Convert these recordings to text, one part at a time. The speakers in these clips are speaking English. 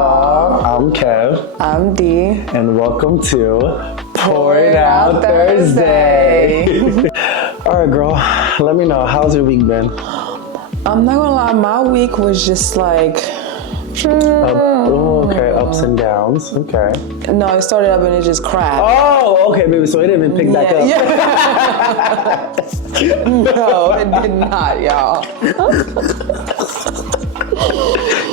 y'all. I'm Kev. I'm Dee. And welcome to Pour It Out Thursday. All right, girl. Let me know. How's your week been? I'm not gonna lie. My week was just like... Ups and downs. Okay. No, it started up and it just crashed. Oh, okay, baby. So it didn't even pick back up. Yeah. No, it did not, y'all.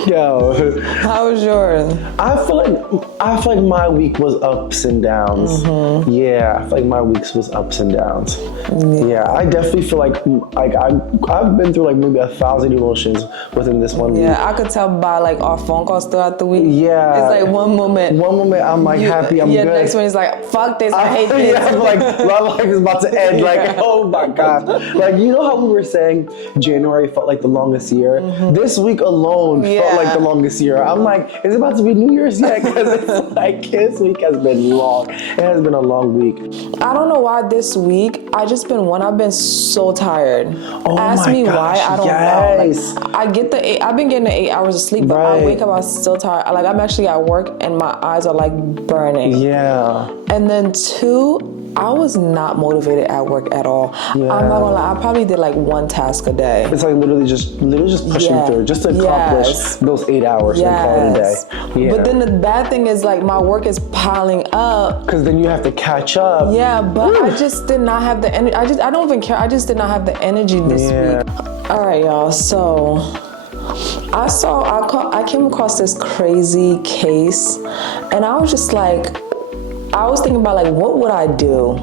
Yo. How was yours? I feel like my week was ups and downs. Mm-hmm. Yeah, I feel like my weeks was ups and downs. Yeah, I definitely feel like I've been through like maybe 1,000 emotions within this one week. Yeah, I could tell by like our phone calls throughout the week. Yeah. It's like one moment I'm like happy, I'm good. Next one is like, fuck this, I hate this. Yeah, like my life is about to end. Like, oh my God. Like, you know how we were saying January felt like the longest year? Mm-hmm. This week alone felt like the longest year. I'm like, is it about to be New Year's yet? Because it's like, this week has been long. It has been a long week. I don't know why this week, I've been so tired. Oh Ask me why, I don't know. Like, I've been getting the 8 hours of sleep, but I wake up, I'm still tired. Like, I'm actually at work and my eyes are like burning. Yeah. And then 2, I was not motivated at work at all. Yeah. I'm not gonna lie, I probably did like 1 task a day. It's like literally just pushing through, just to accomplish those 8 hours and call it a day. Yeah. But then the bad thing is like my work is piling up. Because then you have to catch up. Yeah, but I just did not have the energy. I don't even care. I just did not have the energy this week. All right, y'all. So I came across this crazy case, and I was just like, I was thinking about like, what would I do?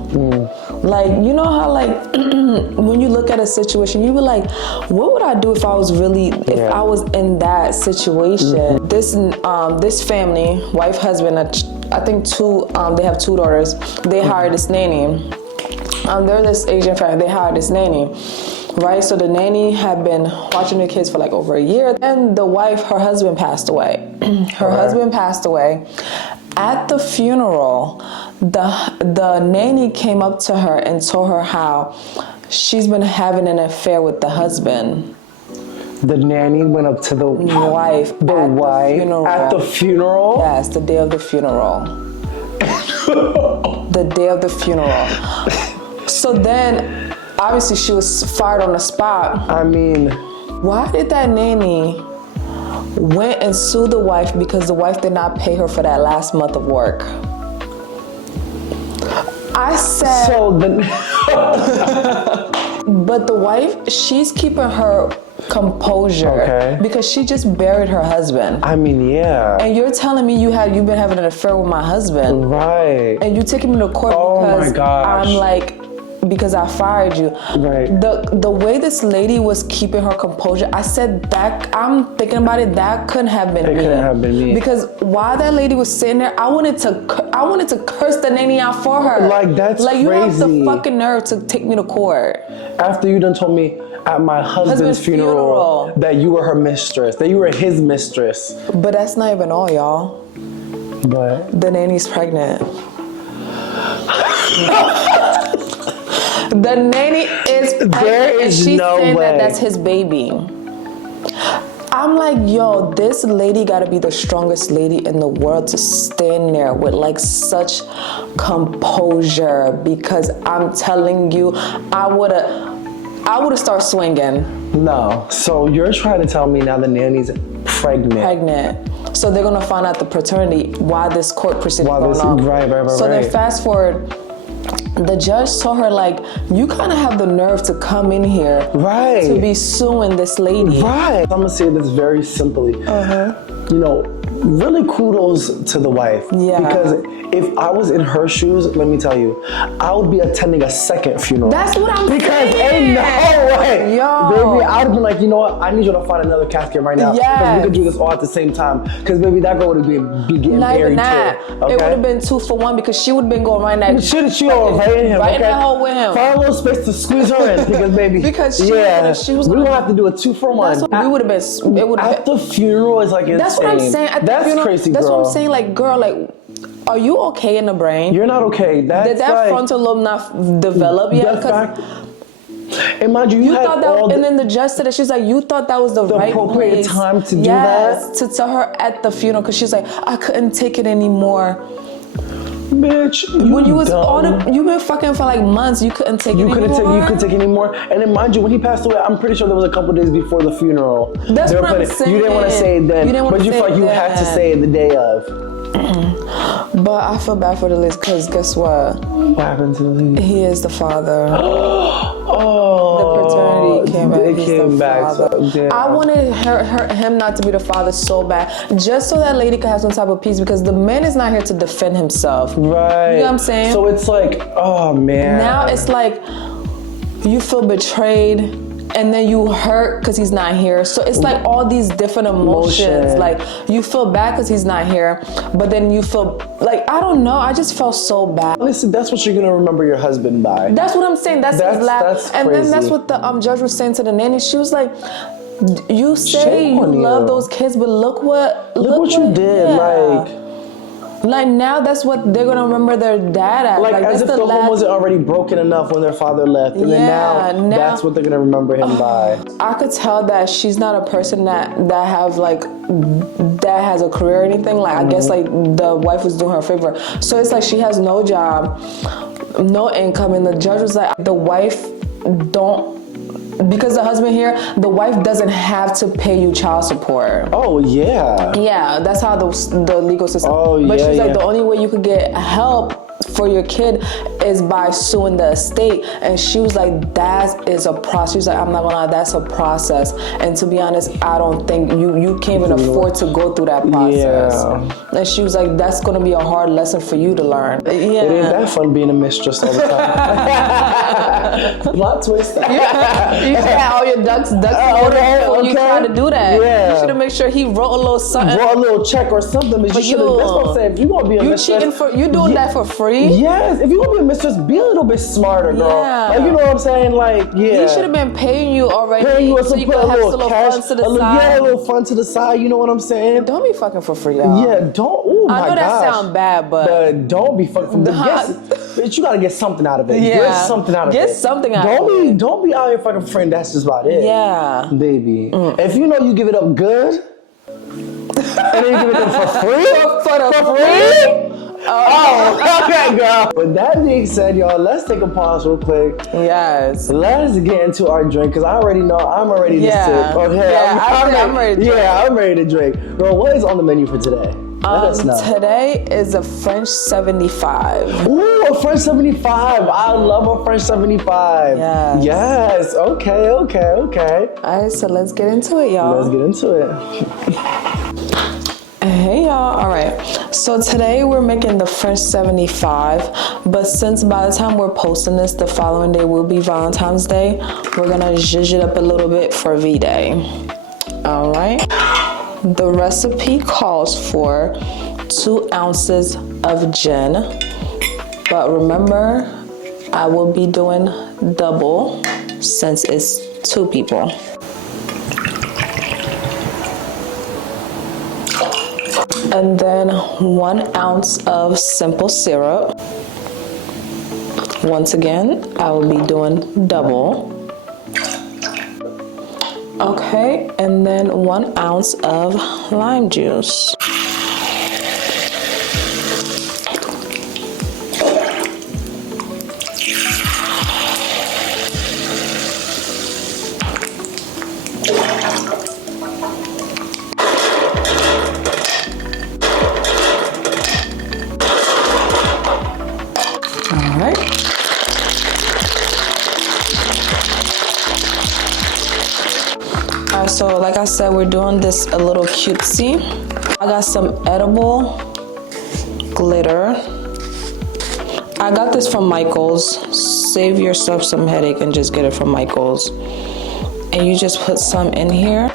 Like, you know how like when you look at a situation, you were like, what would I do if I was in that situation? Mm-hmm. This family, wife, husband, I think they have 2 daughters. They hired this nanny. They're this Asian family. They hired this nanny. Right, so the nanny had been watching the kids for like over a year. And the wife, her husband passed away. Husband passed away. At the funeral, the nanny came up to her and told her how she's been having an affair with the husband. The nanny went up to the wife. At the funeral? Yes, the day of the funeral. The day of the funeral. So then, obviously, she was fired on the spot. I mean, why did that nanny went and sued the wife because the wife did not pay her for that last month of work? I said... But the wife, she's keeping her composure because she just buried her husband. I mean, yeah. And you're telling me you've been having an affair with my husband. Right. And you taking me to court because I'm like... because I fired you. Right. The way this lady was keeping her composure, I said that, I'm thinking about it, that couldn't have been me. It couldn't have been me. Because while that lady was sitting there, I wanted to curse the nanny out for her. Like, that's crazy. You have the fucking nerve to take me to court. After you done told me at my husband's funeral that you were her mistress, that you were his mistress. But that's not even all, y'all. But the nanny's pregnant. The nanny is pregnant and she's saying that that's his baby. I'm like, yo, this lady gotta be the strongest lady in the world to stand there with like such composure, because I'm telling you, I would've started swinging. No, so you're trying to tell me now the nanny's pregnant. So they're gonna find out the paternity while this court proceeding going on. Right. So then fast forward, the judge told her, like, you kind of have the nerve to come in here to be suing this lady. Right. I'm going to say this very simply. You know, really kudos to the wife. Yeah. Because if I was in her shoes, let me tell you, I would be attending a second funeral. That's what I'm saying. Because ain't no way. Yo. Baby, I would have been like, you know what? I need you to find another casket right now. Yeah. Because we could do this all at the same time. Because, baby, that girl would be getting buried too. Okay? It would have been 2 for 1 because she would have been going right now. She right in him. Right in that hole with him. Find a little space to squeeze her in. Because, baby. Because she was we would have to do a 2 for 1. We would have been. It would have at the funeral is like insane. That's what I'm saying. That's crazy, girl. That's what I'm saying. Like, girl, like, are you okay in the brain? You're not okay. Did that frontal lobe not develop yet? And mind you, you had thought that, all and then the judge said that she was like, you thought that was the right appropriate place. time to do yes, that? to tell her at the funeral, because she's like, I couldn't take it anymore. Bitch, When you was you've been fucking for like months, you couldn't take it anymore. You couldn't take it anymore. And then mind you, when he passed away, I'm pretty sure there was a couple days before the funeral. That's what I'm saying. You didn't want to say it then, but you felt like you had to say it the day of. But I feel bad for the list because guess what? What happened to the lady? He is the father. Oh, the paternity came back. It He's came the back. father. So, I wanted him not to be the father so bad, just so that lady could have some type of peace, because the man is not here to defend himself. Right. You know what I'm saying? So it's like, oh man. Now it's like you feel betrayed. And then you hurt because he's not here. So it's like all these different emotions. Like you feel bad because he's not here, but then you feel like, I don't know. I just felt so bad. Listen, that's what you're gonna remember your husband by. That's what I'm saying. That's his laugh. And crazy. then that's what the judge was saying to the nanny. She was like, you say you love those kids, but look what you did. Yeah. Like now, that's what they're gonna remember their dad as. Like as if the home wasn't already broken enough when their father left, and then now that's what they're gonna remember him by. I could tell that she's not a person that has a career or anything. Like I guess like the wife was doing her a favor. So it's like she has no job, no income, and the judge was like, the wife because the husband here, the wife doesn't have to pay you child support. Oh yeah. Yeah, that's how the legal system. Oh, but yeah, she's like, yeah. the only way you could get help for your kid is by suing the estate. And she was like, that is a process. She was like, I'm not gonna lie, that's a process. And to be honest, I don't think you can't even afford to go through that process. Yeah. And she was like, that's gonna be a hard lesson for you to learn. Yeah. It ain't that fun being a mistress all the time. Plot twist. You should have all your ducks in order before you try to do that. Yeah. You should have made sure he wrote a little something. Wrote a little check or something. But you should have. That's what I'm saying. If you gonna be a mistress, you doing that for free? Yes. If you gonna be a mistress, be a little bit smarter, girl. Yeah. Like you know what I'm saying? Like yeah. He should have been paying you already. Paying you so you put could a have little cash, funds to the side. Yeah, a little fun to the side. You know what I'm saying? Don't be fucking for free, y'all. Yeah, don't. Oh my gosh. I know that sounds bad, but don't be fucking from the bitch. You gotta get something out of it. Yeah. Get something out of it. Get something out of it. Don't be out here fucking friend. That's just about it. Yeah, baby. If you know you give it up good, and then you give it up for free, for free. Oh, okay, girl. With that being said, y'all, let's take a pause real quick. Yes. Let's get into our drink, because I already know I'm ready to sip. Okay, yeah, I'm ready to drink. Yeah, I'm ready to drink. Girl, what is on the menu for today? Let us know. Today is a French 75. Ooh, a French 75. I love a French 75. Yes. Yes. Okay. All right, so let's get into it, y'all. Let's get into it. Hey y'all, all right. So today we're making the French 75, but since by the time we're posting this, the following day will be Valentine's Day, we're gonna zhuzh it up a little bit for V-Day. All right. The recipe calls for 2 ounces of gin, but remember, I will be doing double since it's 2 people. And then 1 ounce of simple syrup. Once again, I will be doing double. Okay, and then 1 ounce of lime juice. So like I said, we're doing this a little cutesy. I got some edible glitter. I got this from Michael's. Save yourself some headache and just get it from Michael's. And you just put some in here.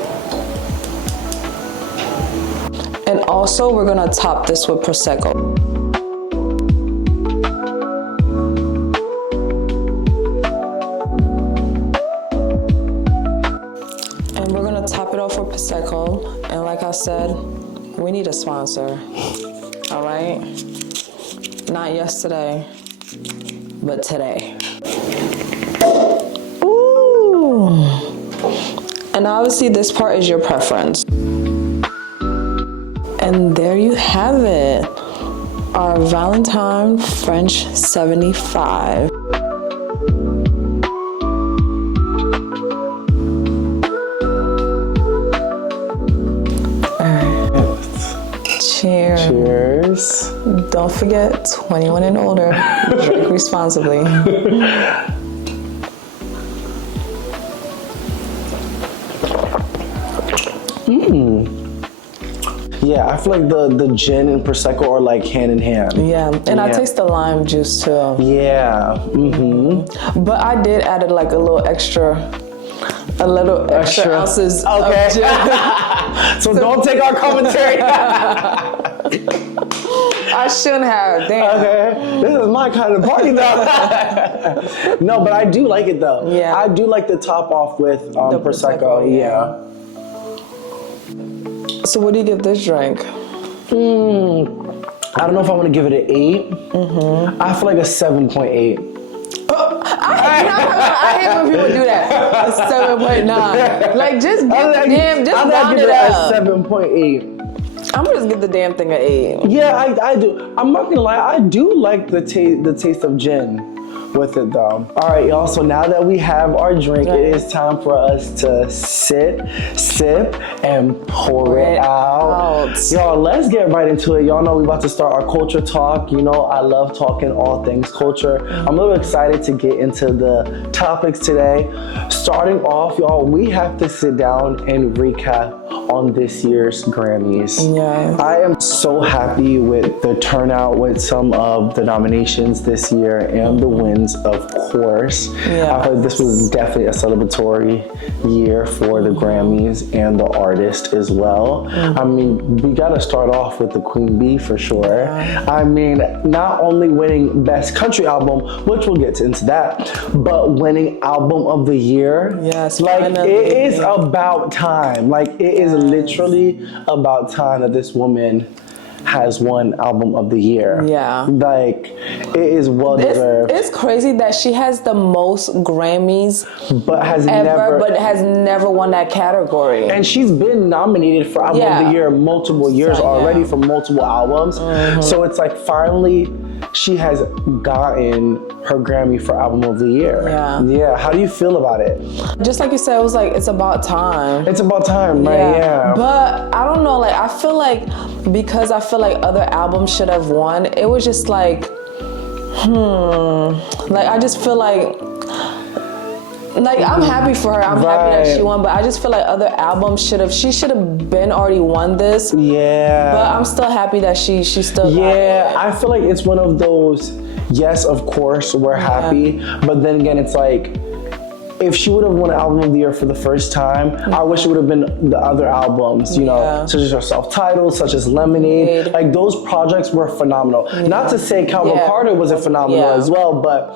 And also we're gonna top this with Prosecco. Prosecco, and like I said, we need a sponsor. All right, not yesterday, but today. Ooh, And obviously this part is your preference. And there you have it. Our Valentine French 75. Cheers. Cheers. Don't forget, 21 and older. Drink responsibly. Yeah, I feel like the gin and Prosecco are like hand in hand. Yeah, and I taste the lime juice too. Yeah. But I did add a little extra ounces of gin. So don't take our commentary. I shouldn't have. Damn. Okay, this is my kind of party though. No, but I do like it though. Yeah. I do like the top off with The Prosecco. Yeah. So what do you give this drink? I don't know if I want to give it an 8. I feel like a 7.8. I hate when people do that. A 7.9. Like just give the damn, just round it up. 7.8. I'm gonna just give the damn thing an 8. Yeah, I do. I'm not gonna lie. I do like the taste of gin with it though. All right, y'all. So now that we have our drink, it is time for us to sit, sip, and pour it out. Y'all, let's get right into it. Y'all know we about to start our culture talk. You know, I love talking all things culture. I'm a little excited to get into the topics today. Starting off, y'all, we have to sit down and recap on this year's Grammys. Yeah. I am so happy with the turnout with some of the nominations this year and the wins, of course. Yeah. I feel like this was definitely a celebratory year for the Grammys and the artist as well. I mean, we gotta start off with the Queen Bee for sure. I mean, not only winning Best Country Album, which we'll get into that, but winning Album of the Year. Yes, like finally. it is about time. Like it is literally about time that this woman has won Album of the Year. Yeah. Like, it is well deserved. It's crazy that she has the most Grammys but has ever, but has never won that category. And she's been nominated for Album of the Year multiple years already for multiple albums. So it's like finally she has gotten her Grammy for Album of the Year. Yeah. How do you feel about it? Just like you said, it was like, it's about time. It's about time, right? Yeah. But I don't know, like I feel like because I feel like other albums should have won, it was just like, like I just feel like I'm happy for her. I'm happy that she won, but I just feel like other albums she should have been already won this. Yeah. But I'm still happy that she still got it. I feel like it's one of those, yes, of course, we're happy, but then again, it's like, if she would have won Album of the Year for the first time, I wish it would have been the other albums, you know, such as her self-titled, such as Lemonade. Like those projects were phenomenal. Not to say Cowboy Carter wasn't phenomenal as well, but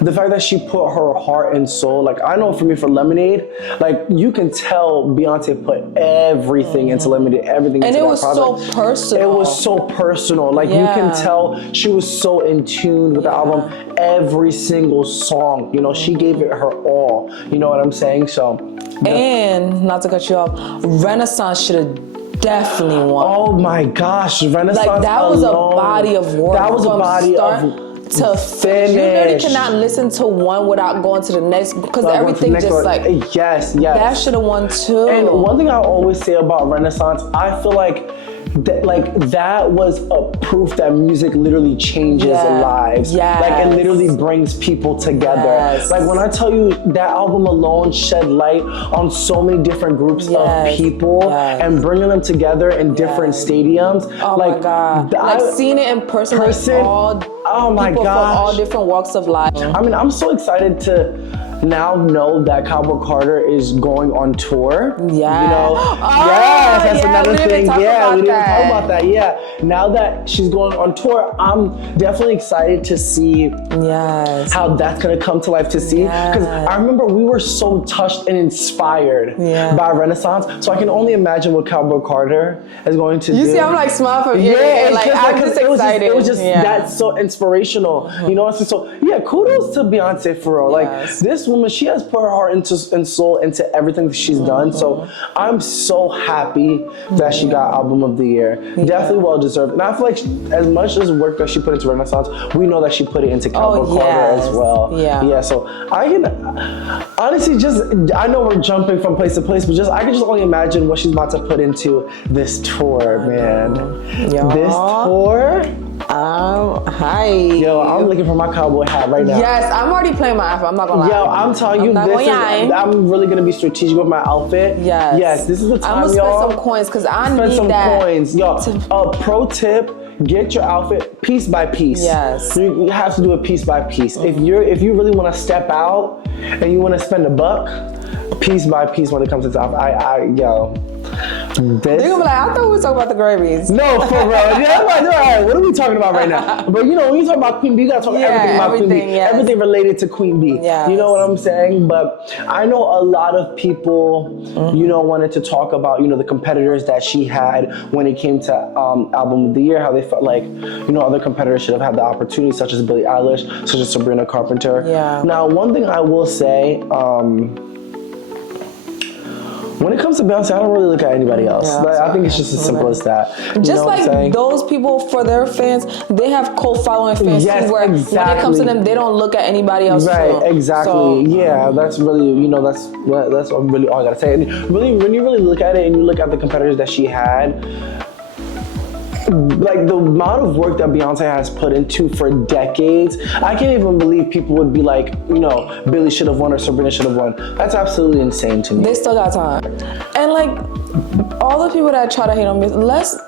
the fact that she put her heart and soul, like I know for me for Lemonade, like you can tell Beyonce put everything into Lemonade, everything into that project. And it was so personal. It was so personal. Like you can tell she was so in tune with the album. Every single song, you know, she gave it her all. You know what I'm saying? So, and not to cut you off, Renaissance should have definitely won. Oh my gosh, Renaissance! Like that was a body of work. That was a body of to finish. You literally cannot listen to one without going to the next because everything just like yes. That should have won too. And one thing I always say about Renaissance, I feel like that was a proof that music literally changes lives. Like it literally brings people together. Like when I tell you that album alone shed light on so many different groups of people and bringing them together in different stadiums. Oh my God. Like seeing it in person. Like all people from all different walks of life. I mean, I'm so excited to now know that Cowboy Carter is going on tour. Yeah. You know? That's another thing. We didn't talk about that. Yeah. Now that she's going on tour, I'm definitely excited to see how that's gonna come to life to see. Because I remember we were so touched and inspired by Renaissance. So I can only imagine what Cowboy Carter is going to do. You see, I'm like smiling from ear to ear. Like I'm just excited. It was just that's so inspirational. You know, so kudos to Beyonce for real. Like this woman, she has put her heart and soul into everything that she's done. So I'm so happy that she got Album of the Year. Definitely well deserved. And I feel like as much as work that she put into Renaissance, we know that she put it into Cowboy as well. Yeah. So I can honestly I know we're jumping from place to place, but I can just only imagine what she's about to put into this tour, man. This tour. Hi. Yo, I'm looking for my cowboy hat right now. Yes, I'm already playing my outfit. I'm not gonna lie. Yo, I'm telling you, I'm really gonna be strategic with my outfit. Yes, this is the time, I'm gonna spend some coins because I need that. Coins. Yo, pro tip. Get your outfit piece by piece. Yes. You have to do it piece by piece. If you really want to step out and you want to spend $1, piece by piece when it comes to top. They're gonna be like, I thought we were talking about the Grammys. No, for real. Yeah, I'm like, all right, what are we talking about right now? But when you talk about Queen Bee, you gotta talk everything about Queen Bee. Yes. Everything related to Queen Bee. Yes. You know what I'm saying? But I know a lot of people, wanted to talk about, the competitors that she had when it came to Album of the Year, how they felt like, other competitors should have had the opportunity, such as Billie Eilish, such as Sabrina Carpenter. Yeah. Now, one thing I will say, when it comes to Beyonce, I don't really look at anybody else. I think it's just as simple as that. Just like those people, for their fans, they have co-following fans too, where when it comes to them, they don't look at anybody else. Right, exactly. So, that's really, that's really all I gotta say. And really, when you really look at it and you look at the competitors that she had, like the amount of work that Beyonce has put into for decades, I can't even believe people would be like, Billie should have won or Sabrina should have won. That's absolutely insane to me. They still got time. And like all the people that try to hate on me, let's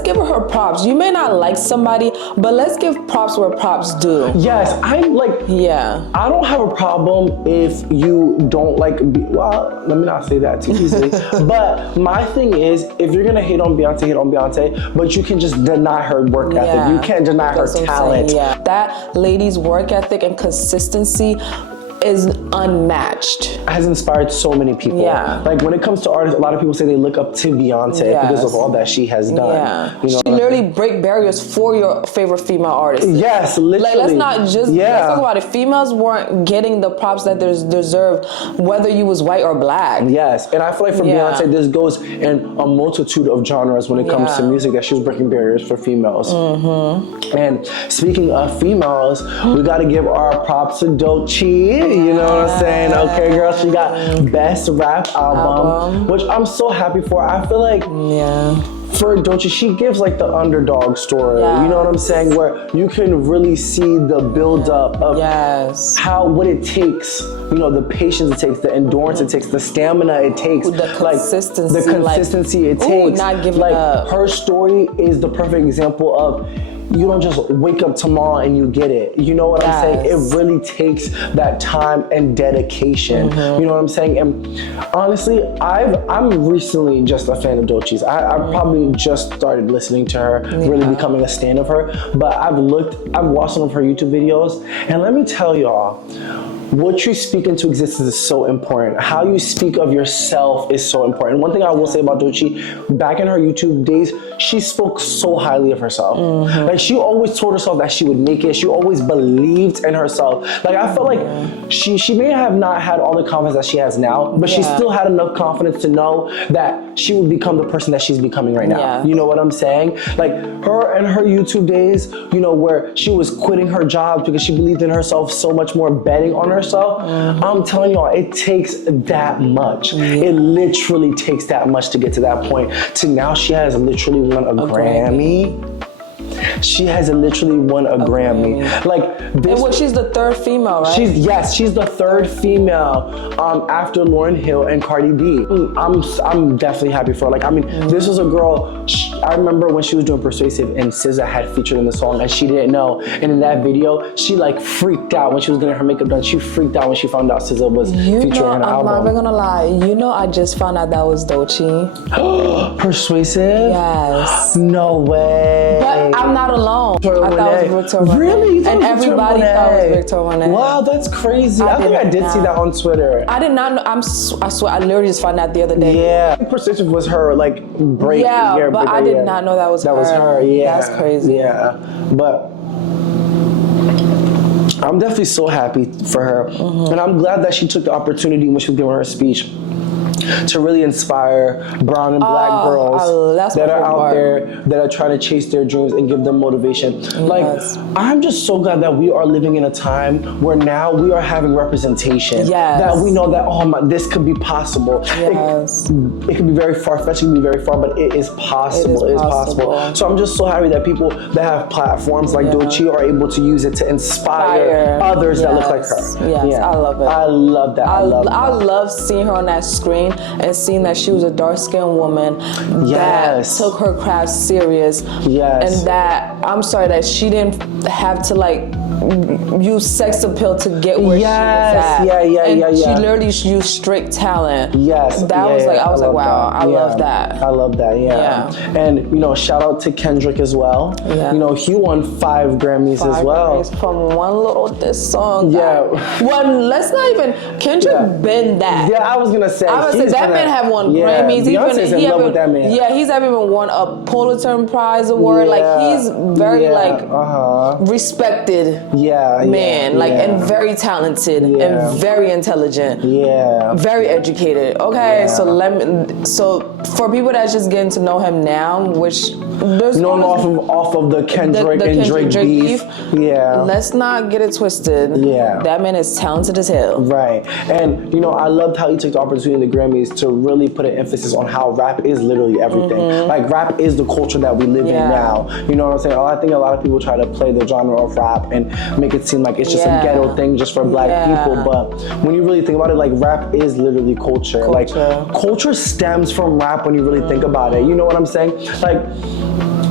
give her props. You may not like somebody, but let's give props where props do. Yes, I don't have a problem if you don't like, well, let me not say that too easily. But my thing is, if you're gonna hate on Beyonce, but you can just deny her work ethic. You can't deny her talent. That lady's work ethic and consistency is unmatched. Has inspired so many people. Yeah. Like when it comes to artists, a lot of people say they look up to Beyonce because of all that she has done. Yeah. She literally break barriers for your favorite female artist. Yes, literally. Like let's not just let's talk about it. Females weren't getting the props that they deserved, whether you was white or black. Yes, and I feel like for Beyonce, this goes in a multitude of genres when it comes to music, that she was breaking barriers for females. And speaking of females, we got to give our props to Doechii. You know what I'm saying? Okay, girl, she got Best Rap Album, which I'm so happy for. I feel like for Doechii, she gives like the underdog story. You know what I'm saying? Where you can really see the build-up of what it takes. The patience it takes, the endurance it takes, the stamina it takes, the consistency, it takes. Not giving up. Her story is the perfect example of, you don't just wake up tomorrow and you get it. You know what I'm saying? It really takes that time and dedication. You know what I'm saying? And honestly, I'm recently just a fan of Doechii's. I probably just started listening to her, really becoming a stan of her. But I've watched some of her YouTube videos, and let me tell y'all, what you speak into existence is so important. How you speak of yourself is so important. One thing I will say about Doechii, back in her YouTube days, she spoke so highly of herself. Like she always told herself that she would make it. She always believed in herself. Like I felt like she may have not had all the confidence that she has now, but she still had enough confidence to know that she would become the person that she's becoming right now. You know what I'm saying? Like her and her YouTube days, where she was quitting her job because she believed in herself so much more, betting on herself. I'm telling y'all, it takes that much. It literally takes that much to get to that point. To now, she has literally won a Grammy. She has literally won a Grammy. Like this, and she's the third female, right? She's the third female after Lauryn Hill and Cardi B. I'm definitely happy for her. Like this was a girl. I remember when she was doing Persuasive and SZA had featured in the song and she didn't know. And in that video, she like freaked out when she was getting her makeup done. She freaked out when she found out SZA was featuring in her album. I'm not gonna lie. I just found out that was Doechii. Persuasive? Yes. No way. But I'm not alone. I thought it was Victor Monet. Really? And everybody thought it was Victor Monet. Wow, that's crazy. I think I did see that on Twitter. I did not know. I swear, I literally just found out the other day. Yeah. Persuasive was her like break. Yeah, but I did not know that was her. That was her, yeah. That's crazy. Yeah. But I'm definitely so happy for her. And I'm glad that she took the opportunity when she was giving her speech to really inspire brown and black girls that are out there, that are trying to chase their dreams and give them motivation. Like, I'm just so glad that we are living in a time where now we are having representation. That we know that, this could be possible. It could be very far-fetched, it can be very far, but it is possible. It is possible. So I'm just so happy that people that have platforms like Doechii are able to use it to inspire others that look like her. I love it. I love that. I love seeing her on that screen and seeing that she was a dark-skinned woman that took her craft serious. And that, I'm sorry, that she didn't have to like use sex appeal to get where she was at. She literally used straight talent. I was like, wow, I love that. I love that, And, you know, shout out to Kendrick as well. You know, he won 5 Grammys as well. Grammys from one little diss song. Let's not even, Kendrick been that. I was gonna say. That man have won Grammys. Beyonce's in love with that man. He's even won a Pulitzer Prize award. Like, he's very respected man, and very talented and very intelligent. Very educated. Okay, so for people that's just getting to know him now, which there's off of the Kendrick and Drake beef. Let's not get it twisted. That man is talented as hell. Right. And you know, I loved how he took the opportunity in the Grammys to really put an emphasis on how rap is literally everything. Like, rap is the culture that we live in now. You know what I'm saying? I think a lot of people try to play the genre of rap and make it seem like it's just a ghetto thing just for black people. But when you really think about it, like, rap is literally culture. Like, culture stems from rap when you really think about it. You know what I'm saying? Like,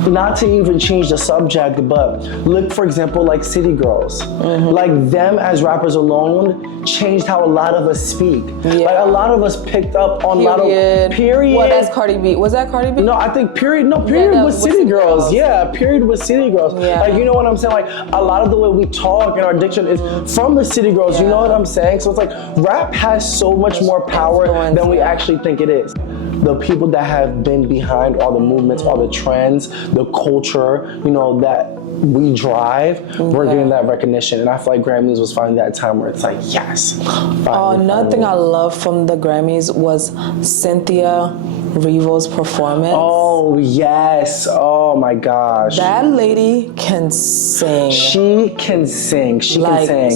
not to even change the subject, but look, for example, like City Girls. Like, them as rappers alone changed how a lot of us speak. Like, a lot of us picked up on a lot of period. Well, that's Cardi B. Was that Cardi B? No, I think period. No, period was City Girls. Period was City Girls. Like, you know what I'm saying? Like, a lot of the way we talk and our diction is from the City Girls. You know what I'm saying? So it's like, rap has so much more power than we actually think it is. The people that have been behind all the movements, all the trends, the culture, you know, that we drive, we're getting that recognition. And I feel like Grammys was finally that time where it's like, yes. Another thing I love from the Grammys was Cynthia Erivo's performance. Oh, yes. Oh, my gosh. That lady can sing. She can sing. She can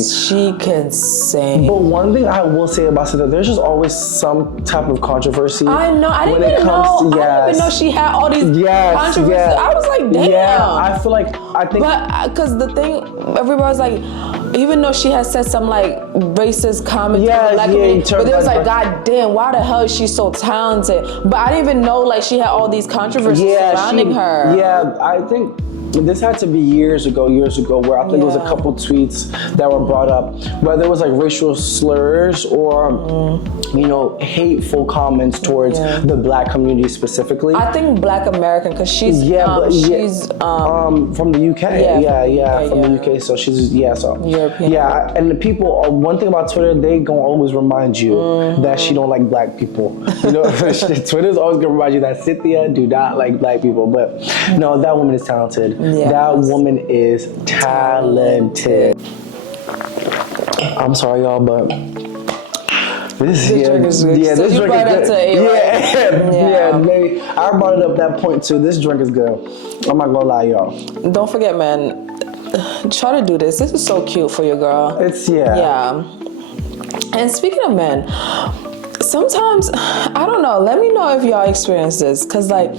sing. But one thing I will say about Cynthia, there's just always some type of controversy. I know. I didn't even know she had all these controversies. I was like, damn. I feel like, But, because the thing, everybody's like, even though she has said some like racist comments, but it was like, God damn, why the hell is she so talented? But I didn't even know like she had all these controversies surrounding her. I think this had to be years ago, where I think there was a couple tweets that were brought up, whether it was like racial slurs or, you know, hateful comments towards the black community specifically. I think Black American, because she's from the UK. From the UK. So she's European. And the people, one thing about Twitter, they gonna always remind you that she don't like black people. You know, Twitter's always gonna remind you that Cynthia do not like black people. But no, that woman is talented. That woman is talented. I'm sorry, y'all, but this drink is good. This drink is good. Maybe I brought it up that point too. This drink is good. I'm not gonna lie, y'all. Don't forget, man. Try to do this. This is so cute for your girl. It's And speaking of men, sometimes I don't know. Let me know if y'all experience this, cause like.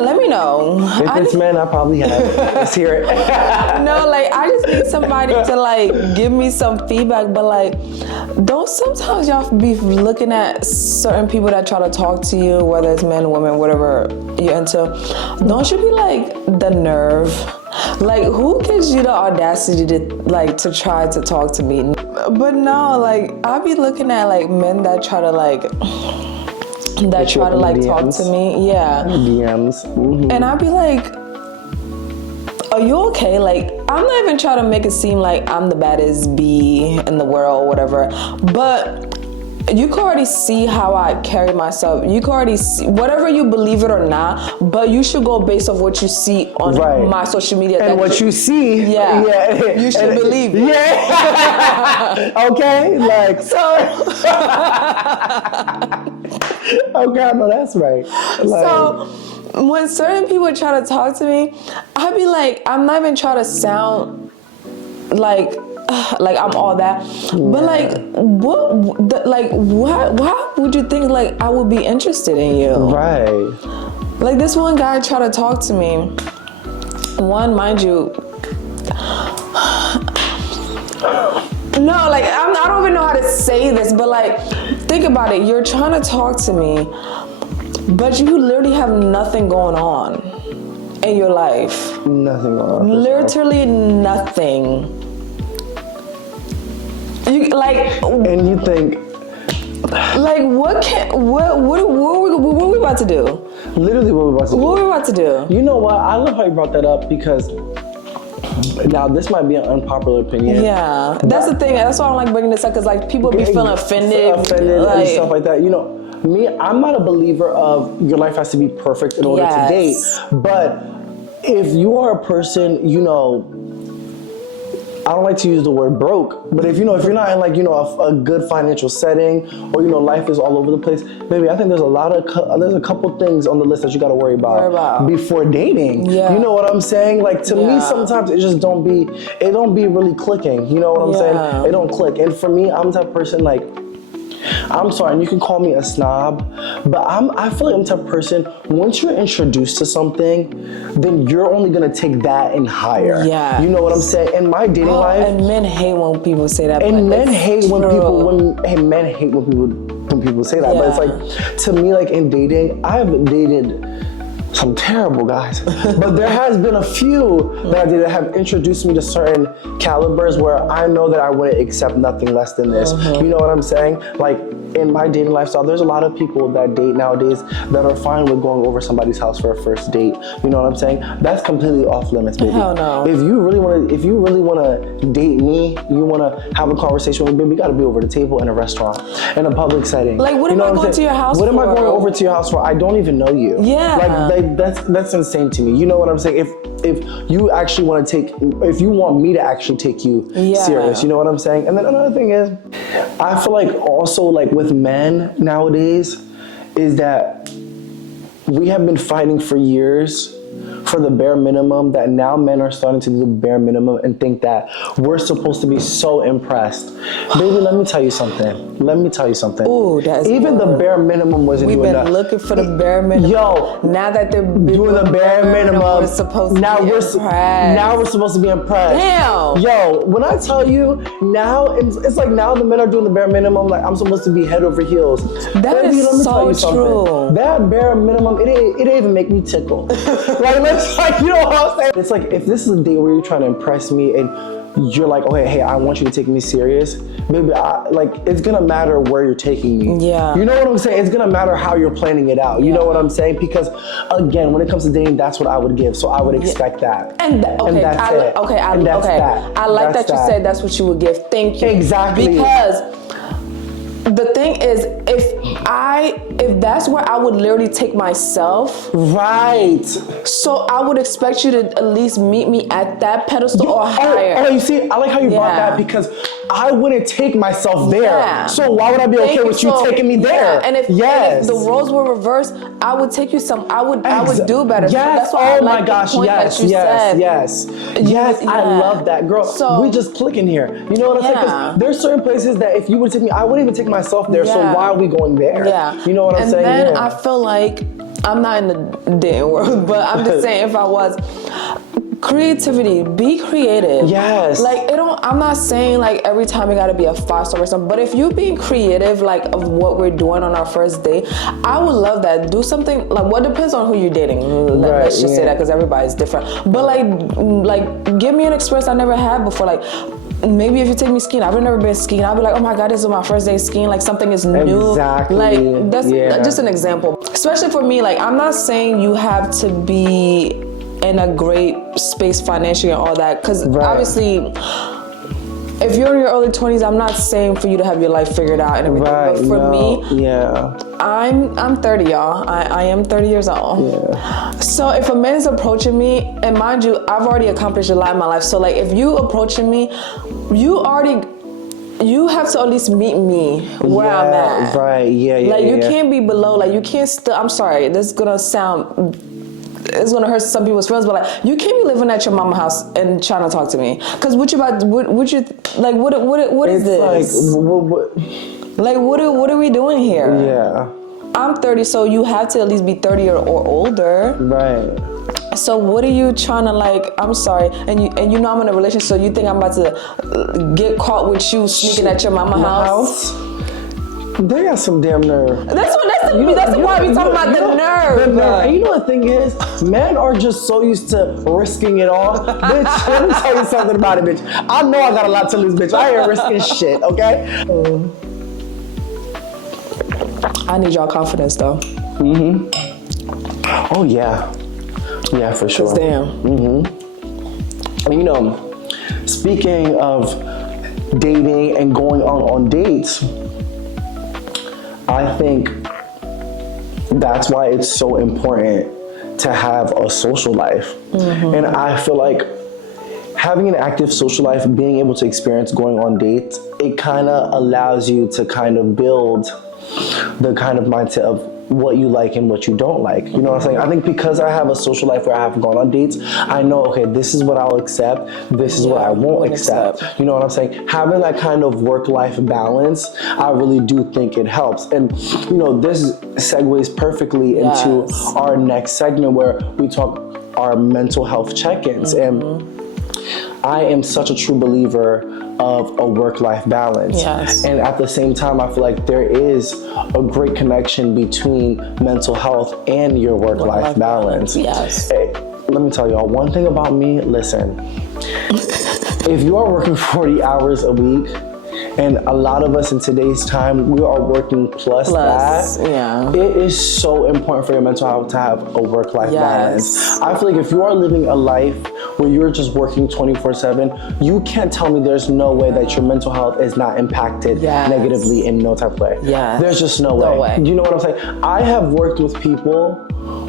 Let me know. If it's men, I probably have. Let's hear it. No, like, I just need somebody to like give me some feedback, but like, don't sometimes y'all be looking at certain people that try to talk to you, whether it's men, women, whatever you're into, don't you be like, the nerve? Like, who gives you the audacity to try to talk to me? But no, like, I be looking at like men that try to like talk to me, DMs, and I'd be like, are you okay? Like, I'm not even trying to make it seem like I'm the baddest bee in the world or whatever, but you can already see how I carry myself. You can already see, whatever you believe it or not, but you should go based off what you see on my social media. And what you see, you should believe it. Yeah. Okay, like so. Okay, I know that's right. Like, so when certain people try to talk to me, I'd be like, I'm not even trying to sound like I'm all that, but why would you think like I would be interested in you? Right. Like this one guy tried to talk to me. One, mind you, no, like I don't even know how to say this, but like think about it. You're trying to talk to me, but you literally have nothing going on in your life. Nothing going on. Literally nothing. You like, and you think, like, what are we about to do? Literally, what we're about to do. What are we about to do? You know what? I love how you brought that up because now this might be an unpopular opinion. Yeah, that's the thing. That's why I don't like bringing this up because like people be feeling offended, and stuff like that. You know, me, I'm not a believer of your life has to be perfect in order to date. But if you are a person, you know, I don't like to use the word broke, but if you're not in like, you know, a good financial setting, or, you know, life is all over the place, baby, I think there's a couple things on the list that you got to worry about before dating. Yeah. You know what I'm saying? Like to me, sometimes it just don't be really clicking. You know what I'm saying? It don't click. And for me, I'm the type of person like, I'm sorry, and you can call me a snob, but I feel like I'm the type of person, once you're introduced to something, then you're only gonna take that and higher. Yeah. You know what I'm saying? In my dating life. And men hate when people say that. And men hate when people say that. But it's like, to me, like in dating, I've dated some terrible guys, but there has been a few that I did that have introduced me to certain calibers where I know that I wouldn't accept nothing less than this. You know what I'm saying? Like in my dating lifestyle, there's a lot of people that date nowadays that are fine with going over somebody's house for a first date. You know what I'm saying? That's completely off limits, baby. Hell no. If you really wanna date me, you wanna have a conversation with me, baby, we gotta be over the table in a restaurant, in a public setting. Like what am I going to your house for? What am I going over to your house for? I don't even know you. Yeah. Like that's insane to me. You know what I'm saying? If you actually if you want me to actually take you serious, you know what I'm saying? And then another thing is, I feel like also like with men nowadays is that we have been fighting for years for the bare minimum, that now men are starting to do the bare minimum and think that we're supposed to be so impressed. Baby, let me tell you something. Ooh, that's even the bare minimum wasn't We've doing been looking for the bare minimum. Yo, now that they're doing the bare minimum, we're supposed to be impressed. Now we're supposed to be impressed. Damn. Yo, when I tell you now, it's like now the men are doing the bare minimum. Like I'm supposed to be head over heels. That Baby, is so true. That bare minimum, it didn't even make me tickle. Like, you know what I'm saying? It's like, if this is a date where you're trying to impress me and you're like, okay, hey, I want you to take me serious, baby, it's gonna matter where you're taking me. Yeah. You know what I'm saying? It's gonna matter how you're planning it out. You know what I'm saying? Because again, when it comes to dating, that's what I would give. So I would expect that. And that's it. I like that you said that's what you would give. Thank you. Exactly. Because the thing is, if that's where I would literally take myself. Right. So I would expect you to at least meet me at that pedestal or higher. Oh, you see, I like how you brought that because I wouldn't take myself there. So why would I be okay with you taking me there? And if the roles were reversed, I would take you I would do better. Yes. So that's why oh my gosh. Yes. I love that, girl. So, we just clicking here. You know what I'm saying? Because there's certain places that if you would take me, I wouldn't even take myself there. So why are we going there? Yeah. You know what I'm saying? And then I feel like I'm not in the dating world, but I'm just saying if I was. Creativity, be creative. Yes. Like I'm not saying like every time you gotta be a 5-star or something, but if you're being creative like of what we're doing on our first date, I would love that. Do something like what depends on who you're dating. Let's just say that because everybody's different. But like give me an experience I never had before. Like maybe if you take me skiing, I've never been skiing. I'll be like, oh my God, this is my first day skiing. Like something is new. Exactly. Like that's just an example. Especially for me, like I'm not saying you have to be in a great space financially and all that, because obviously if you're in your early 20s, I'm not saying for you to have your life figured out and everything. Right, but for me, I'm 30, y'all. I am 30 years old. Yeah. So if a man is approaching me, and mind you, I've already accomplished a lot in my life. So like, if you approaching me, you have to at least meet me where I'm at. Right. Yeah. Like you can't be below. Like you can't. I'm sorry. This is gonna sound. It's gonna hurt some people's feelings, but like you can't be living at your mama's house and trying to talk to me. Cause what you about? What you like? What is this? Like what are we doing here? Yeah. I'm 30, so you have to at least be 30 or older. Right. So what are you trying to like? I'm sorry, and you know I'm in a relationship, so you think I'm about to get caught with you sneaking at your mama's house? They got some damn nerve. That's why we talking about the nerve. And you know the thing is, men are just so used to risking it all. Bitch, let me tell you something about it, bitch. I know I got a lot to lose, bitch. I ain't risking shit, okay? I need y'all confidence though. Oh yeah. Yeah, for sure. 'Cause damn. And you know, speaking of dating and going on dates, I think that's why it's so important to have a social life. And I feel like having an active social life, being able to experience going on dates, it kind of allows you to kind of build the kind of mindset of what you like and what you don't like. You know what I'm saying? I think because I have a social life where I have gone on dates, I know, okay, this is what I'll accept, this is what I won't accept. You know what I'm saying? Having that kind of work-life balance, I really do think it helps. And, you know, this segues perfectly into our next segment where we talk our mental health check-ins. And I am such a true believer of a work-life balance. And at the same time, I feel like there is a great connection between mental health and your work-life balance. Hey, let me tell y'all one thing about me. Listen, if you are working 40 hours a week, and a lot of us in today's time, we are working plus that. It is so important for your mental health to have a work-life balance. I feel like if you are living a life where you're just working 24/7, you can't tell me there's no way that your mental health is not impacted negatively in no type of way. There's just no way. You know what I'm saying? I have worked with people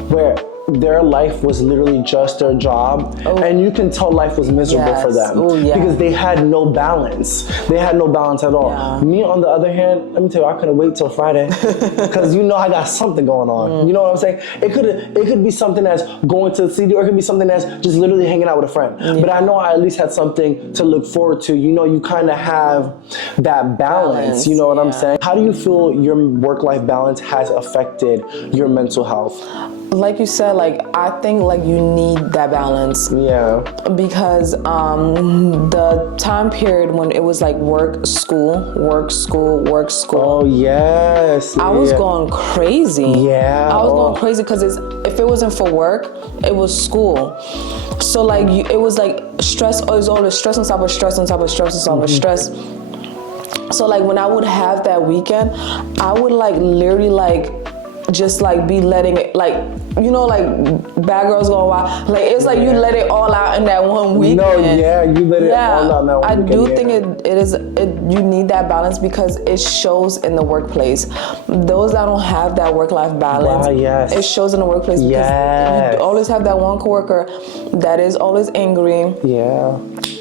where their life was literally just their job, and you can tell life was miserable for them because they had no balance. They had no balance at all. Me, on the other hand, let me tell you, I couldn't wait till Friday because you know I got something going on. You know what I'm saying? It could be something that's going to the CD, or it could be something that's just literally hanging out with a friend. But I know I at least had something to look forward to. You know, you kind of have that balance. You know what I'm saying? How do you feel your work-life balance has affected your mental health? Like you said, like I think like you need that balance. Because the time period when it was like work, school. Oh yes. I was going crazy. I was going crazy because if it wasn't for work, it was school. So like it was like stress. It was always stress on top of stress on top of stress on top of stress. So like when I would have that weekend, I would like literally like just like be letting it, like, you know, like bad girls going wild. Like it's like you let it all out in that one weekend. No, you let it all out in that one weekend. I do think you need that balance because it shows in the workplace. Those that don't have that work-life balance, it shows in the workplace because you always have that one coworker that is always angry,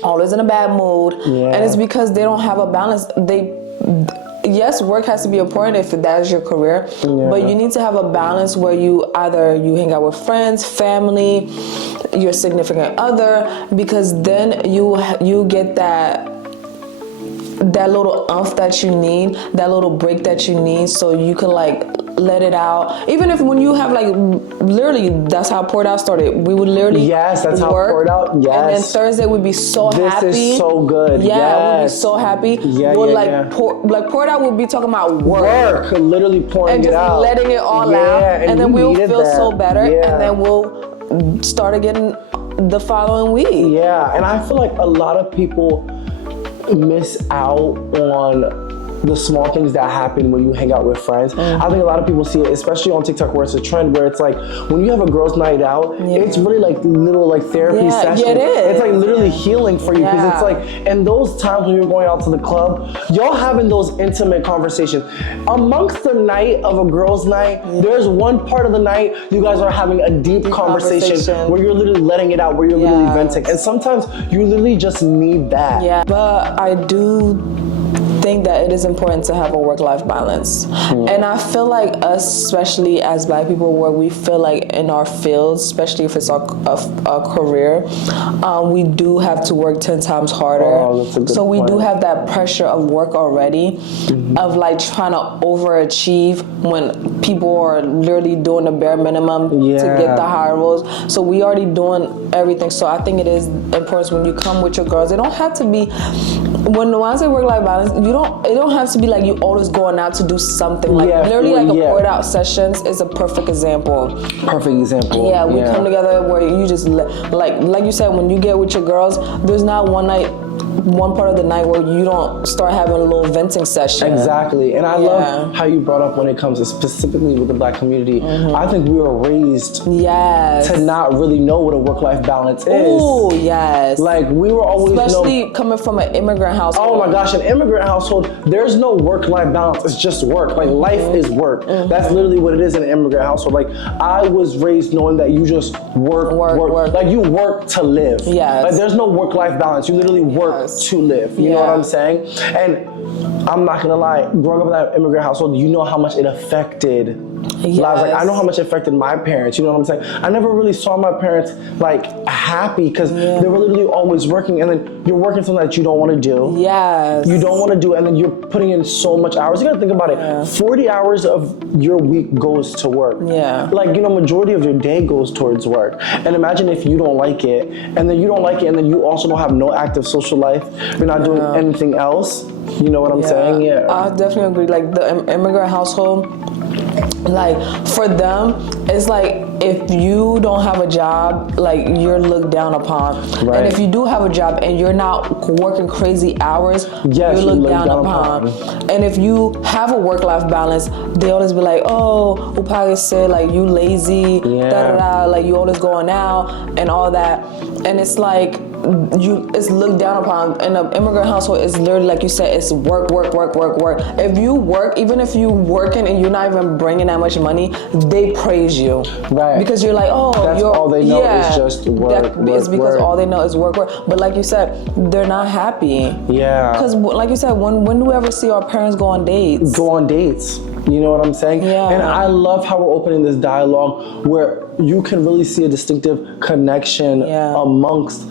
always in a bad mood, and it's because they don't have a balance. Yes, work has to be important if that is your career, but you need to have a balance where you hang out with friends, family, your significant other, because then you get that little oomph that you need, that little break that you need, so you can like let it out. Even if when you have like literally, that's how Poured Out started. We would literally that's how Poured Out. And then Thursday we'd be so happy. This is so good. We'd be so happy. Poured Out would be talking about work. Literally pouring and it out. And just letting it all out. And then we'll feel so better. Yeah. And then we'll start again the following week. Yeah, and I feel like a lot of people miss out on the small things that happen when you hang out with friends. I think a lot of people see it, especially on TikTok, where it's a trend where it's like when you have a girls' night out, it's really like little like therapy sessions. Yeah, it is. It's like literally healing for you, because it's like in those times when you're going out to the club, y'all having those intimate conversations. Amongst the night of a girls' night, there's one part of the night you guys are having a deep conversation where you're literally letting it out, where you're literally venting. And sometimes you literally just need that. Yeah, but I do think that it is important to have a work-life balance. And I feel like us, especially as Black people, where we feel like in our fields, especially if it's a career, we do have to work 10 times harder. So we do have that pressure of work already, of like trying to overachieve when people are literally doing the bare minimum to get the higher roles. So we already doing everything. So I think it is important when you come with your girls. It don't have to be, when I say work-life balance, it don't have to be like you always going out to do something. Like literally like a poured out sessions is a perfect example. Yeah, we come together where you just like you said, when you get with your girls, there's not one part of the night where you don't start having a little venting session. Exactly. And I love how you brought up when it comes to specifically with the Black community. I think we were raised to not really know what a work-life balance is. Oh, yes. Like we were always especially coming from an immigrant household. Oh my gosh, an immigrant household, there's no work-life balance. It's just work. Like life is work. That's literally what it is in an immigrant household. Like I was raised knowing that you just work. Like you work to live. Like there's no work-life balance. You literally work to live. You know what I'm saying? And I'm not gonna lie, growing up in that immigrant household, you know how much it affected lives. Like I know how much it affected my parents. You know what I'm saying? I never really saw my parents like happy, because they were literally always working, and then you're working something that you don't want to do. You don't want to do, and then you're putting in so much hours. You gotta think about it. 40 hours of your week goes to work. Like, you know, majority of your day goes towards work. And imagine if you don't like it, and then and then you also don't have no active social life. You're not doing anything else. You know what I'm saying? Yeah. I definitely agree. Like the immigrant household, like for them, it's like if you don't have a job, like you're looked down upon. And if you do have a job and you're not working crazy hours, you're looked down upon. And if you have a work-life balance, they always be like, oh, Upage said like you lazy, like you always going out and all that. And it's like, it's looked down upon. In an immigrant household, it's literally like you said, it's work. If you work, even if you working and you're not even bringing that much money, they praise you, because you're like, oh, that's all they know is just work. It's because all they know is work. But like you said, they're not happy. Because like you said, when do we ever see our parents go on dates? You know what I'm saying? And I love how we're opening this dialogue where you can really see a distinctive connection amongst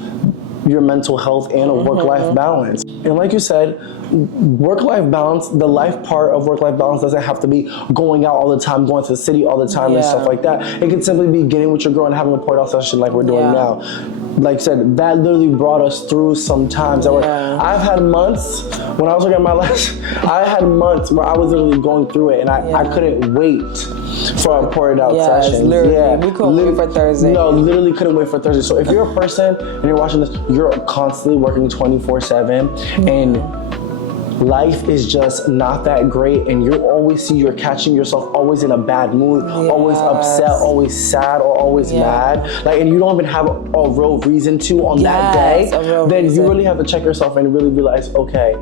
your mental health and a work-life balance. And like you said, work-life balance, the life part of work-life balance doesn't have to be going out all the time, going to the city all the time and stuff like that. It could simply be getting with your girl and having a pour-out session like we're doing now. Like I said, that literally brought us through some times. I've had months, when I was working at my last, I had months where I was literally going through it, and I couldn't wait for a poured out session. We couldn't wait for Thursday. No, literally couldn't wait for Thursday. So if you're a person and you're watching this, you're constantly working 24/7, and life is just not that great, and you're catching yourself always in a bad mood, always upset, always sad, or always mad, like, and you don't even have a real reason to on that day, then you really have to check yourself and really realize, okay,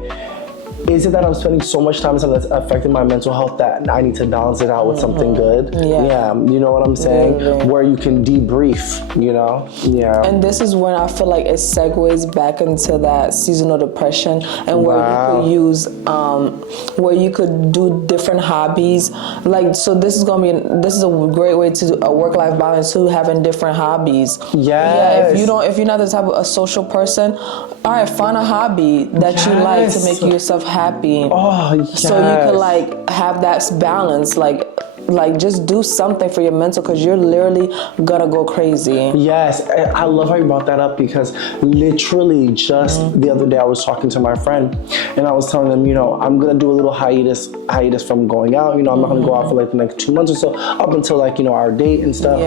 is it that I'm spending so much time on something that's affecting my mental health that I need to balance it out with something good? You know what I'm saying? Where you can debrief, you know? And this is when I feel like it segues back into that seasonal depression, and where you could use, where you could do different hobbies. Like, so this is a great way to do a work-life balance too, having different hobbies. If you're not the type of a social person, all right, find a hobby that you like to make yourself happy. So you could like have that balance, like just do something for your mental, because you're literally gonna go crazy. I love how you brought that up, because literally just the other day I was talking to my friend, and I was telling them, you know, I'm gonna do a little hiatus from going out. You know, I'm not gonna go out for like the next 2 months or so, up until like, you know, our date and stuff.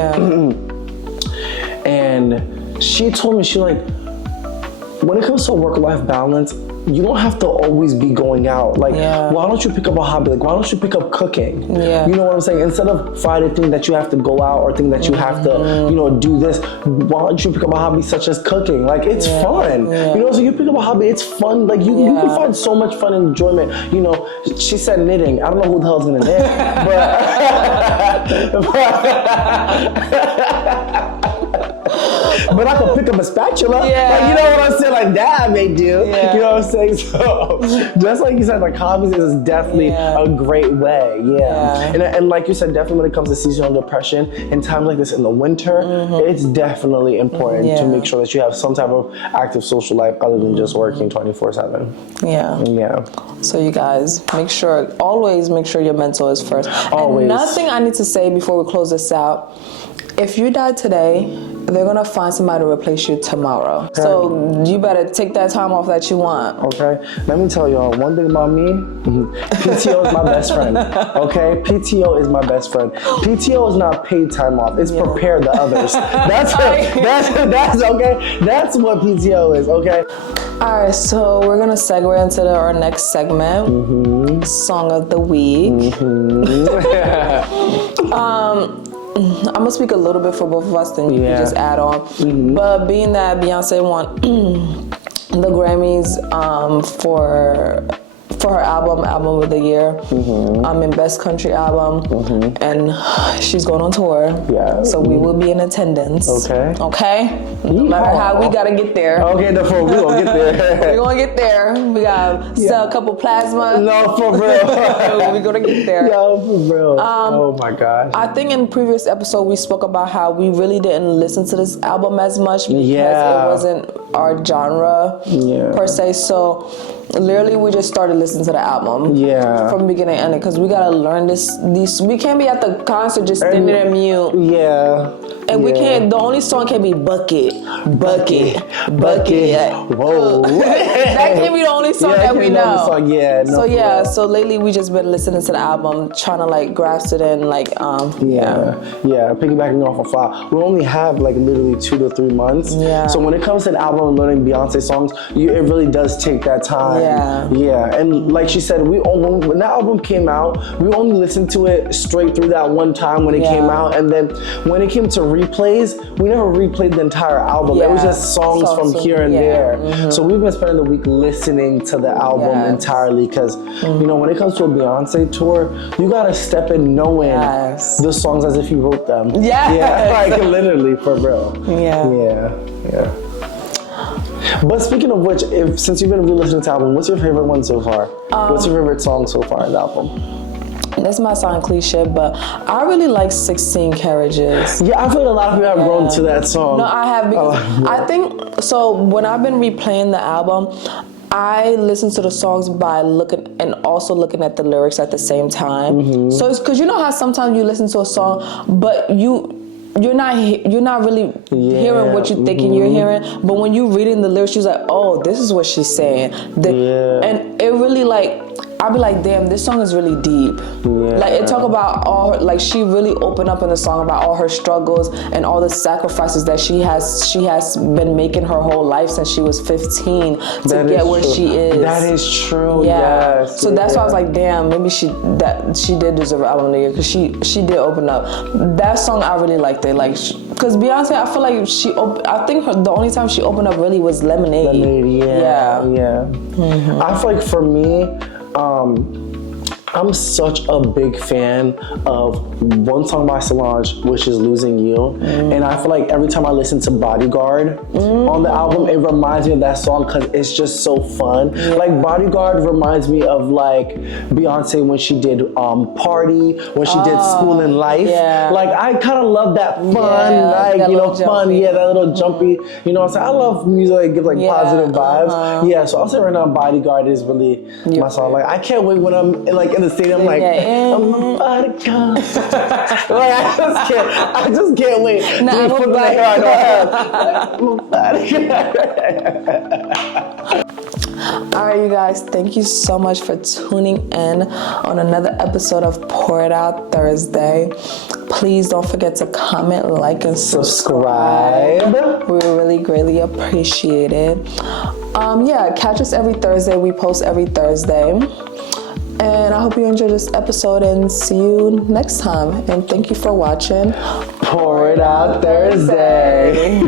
And she told me, she like, when it comes to work-life balance, you don't have to always be going out. Like, why don't you pick up a hobby? Like, why don't you pick up cooking? Yeah. You know what I'm saying? Instead of Friday thinking that you have to go out or think that you have to, you know, do this, why don't you pick up a hobby such as cooking? Like, it's fun. You know, so you pick up a hobby, it's fun. Like, you can find so much fun and enjoyment. You know, she said knitting. I don't know who the hell's gonna knit, but I could pick up a spatula. Like, you know what I'm saying? Like, that I may do. You know what I'm saying? So, just like you said, like, hobbies is definitely a great way. And like you said, definitely when it comes to seasonal depression, in times like this in the winter, it's definitely important to make sure that you have some type of active social life other than just working 24/7. Yeah. So you guys, always make sure your mental is first. Always. And another thing I need to say before we close this out, if you die today, they're gonna find somebody to replace you tomorrow. Okay. So you better take that time off that you want. Okay. Let me tell y'all one thing about me. PTO is my best friend. Okay. PTO is my best friend. PTO is not paid time off. It's prepare the others. That's okay. That's what PTO is. Okay. All right. So we're gonna segue into our next segment. Song of the week. I'm gonna speak a little bit for both of us, then you can just add on. But being that Beyonce won the Grammys for her album of the year, in Best Country Album, and she's going on tour. So we will be in attendance. Okay. No matter how we gotta get there. Okay, no, for real, we'll get there. We're gonna get there. We gotta sell a couple plasma. No, for real. We're gonna get there. Yo, for real. Oh my gosh. I think in previous episode we spoke about how we really didn't listen to this album as much because it wasn't our genre per se. So literally we just started listening to the album from beginning to end because we gotta learn these. We can't be at the concert just standing there mute. And we can't. The only song can be bucket. Whoa. That can't be the only song that we know. So lately we just been listening to the album, trying to like grasp it in, like piggybacking off of Fly. We only have like literally 2 to 3 months. So when it comes to an album and learning Beyonce songs, it really does take that time. And like she said, when that album came out, we only listened to it straight through that one time when it came out, and then when it came to replays, we never replayed the entire album. It was just songs from here and there. So we've been spending the week listening to the album entirely because, you know, when it comes to a Beyonce tour, you gotta step in knowing the songs as if you wrote them. Like literally, for real. But speaking of which, since you've been re-listening to the album, what's your favorite one so far? What's your favorite song so far in the album? This might sound cliche, but I really like 16 Carriages. Yeah, I feel like a lot of people have grown to that song. No, I have, because I think, so when I've been replaying the album, I listen to the songs by looking at the lyrics at the same time. So it's because you know how sometimes you listen to a song, but you're not really hearing what you're thinking you're hearing, but when you're reading the lyrics, you're like, oh, this is what she's saying. And it really like, I'll be like, damn, this song is really deep. Like it talk about all her, like she really opened up in the song about all her struggles and all the sacrifices that she has been making her whole life since she was 15 to get where she is. That is true. So that's why I was like, damn, maybe she did deserve an album of the year because she did open up. That song I really liked it, like because Beyonce, I feel like I think the only time she opened up really was Lemonade. I feel like for me, I'm such a big fan of one song by Solange, which is Losing You. And I feel like every time I listen to Bodyguard on the album, it reminds me of that song because it's just so fun. Like Bodyguard reminds me of like Beyonce when she did Party, when she did School and Life. Like I kind of love that fun, like, you know, fun. That little jumpy, you know what I'm saying? I love music that gives like positive vibes. So I'll say right now Bodyguard is really my song. Like I can't wait when I'm like in the stadium, like I'm a bodyguard. Like I just can't wait. I'm a bodyguard. All right, you guys, thank you so much for tuning in on another episode of Pour It Out Thursday. Please don't forget to comment, like, and subscribe. We really greatly appreciate it. Yeah, catch us every Thursday. We post every Thursday. And I hope you enjoyed this episode and see you next time. And thank you for watching. Pour It Out Thursday.